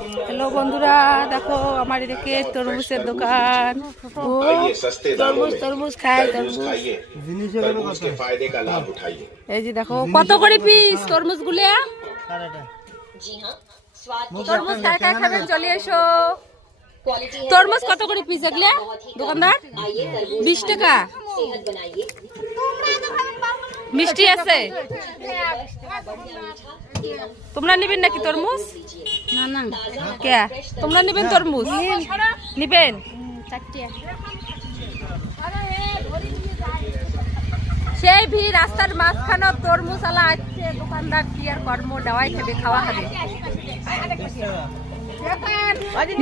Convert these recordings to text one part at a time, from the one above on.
Hello বন্ধুরা, দেখো আমার এদিকে তরমুজের দোকান। ও তরমুজ তরমুজ খায়, তরমুজ। এই যে দেখো কত করে পিস তরমুজ গুলিয়া। তরমুজ কার কার খাবেন চলে এসো। তরমুজ কত করে পিস এগুলা দোকানদার? 20 টাকা। মিষ্টি আছে? তোমরা নিবেন নাকি তরমুজ? না না কে তোমরা নিবেন তরমুজ? নিবেন? সেই ভিড় রাস্তার মাঝখানে তরমুজ আলা আসছে, দোকানদার কি আর কর্ম, দেওয়াই খাবে, খাওয়া খাবে।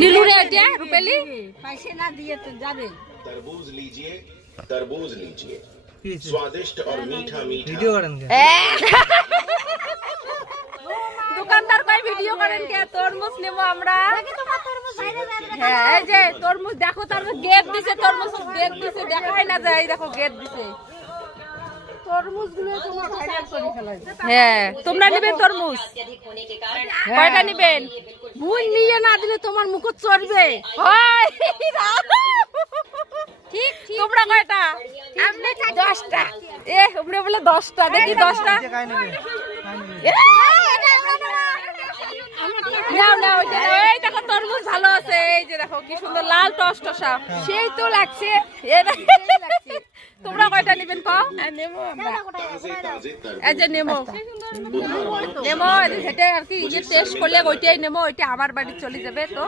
नीलू रे आजा रुपेली पैसे ना दिए तो जाबे। तरबूज लीजिए स्वादिष्ट और मीठा मीठा। ভিডিও করেন কে? দোকানদার কই ভিডিও করেন কে? তরমুজ নেব আমরা। হ্যাঁ এই যে তরমুজ দেখো, তার গেট দিছে, তরমুজ গেট দিছে, দেখাই না যায়, দেখো গেট দিছে। তরমুজগুলো তোমরা ভাইরাল করে ফেলাই। হ্যাঁ তোমরা নেবেন তরমুজ? কয়টা নেবেন? ভুল নিয়ে না দিলে তোমার মুখ চড়বে। ঠিক তোমরা কয়টা? আপনি 10টা। এ তোমরা বলে 10টা, দেখি 10টা। নাও নাও, এই দেখো তরমুজ ভালো আছে, এই যে দেখো কি সুন্দর লাল টসটসা, সেই তো লাগছে। তোমরা কয়টা নেবেন কও? নেবো আমরা, এই যে নেমো নেমো, এই যে আর কি টেস্ট করলে ওইটাই নেমো, ওইটা আমার বাড়ি চলে যাবে। তো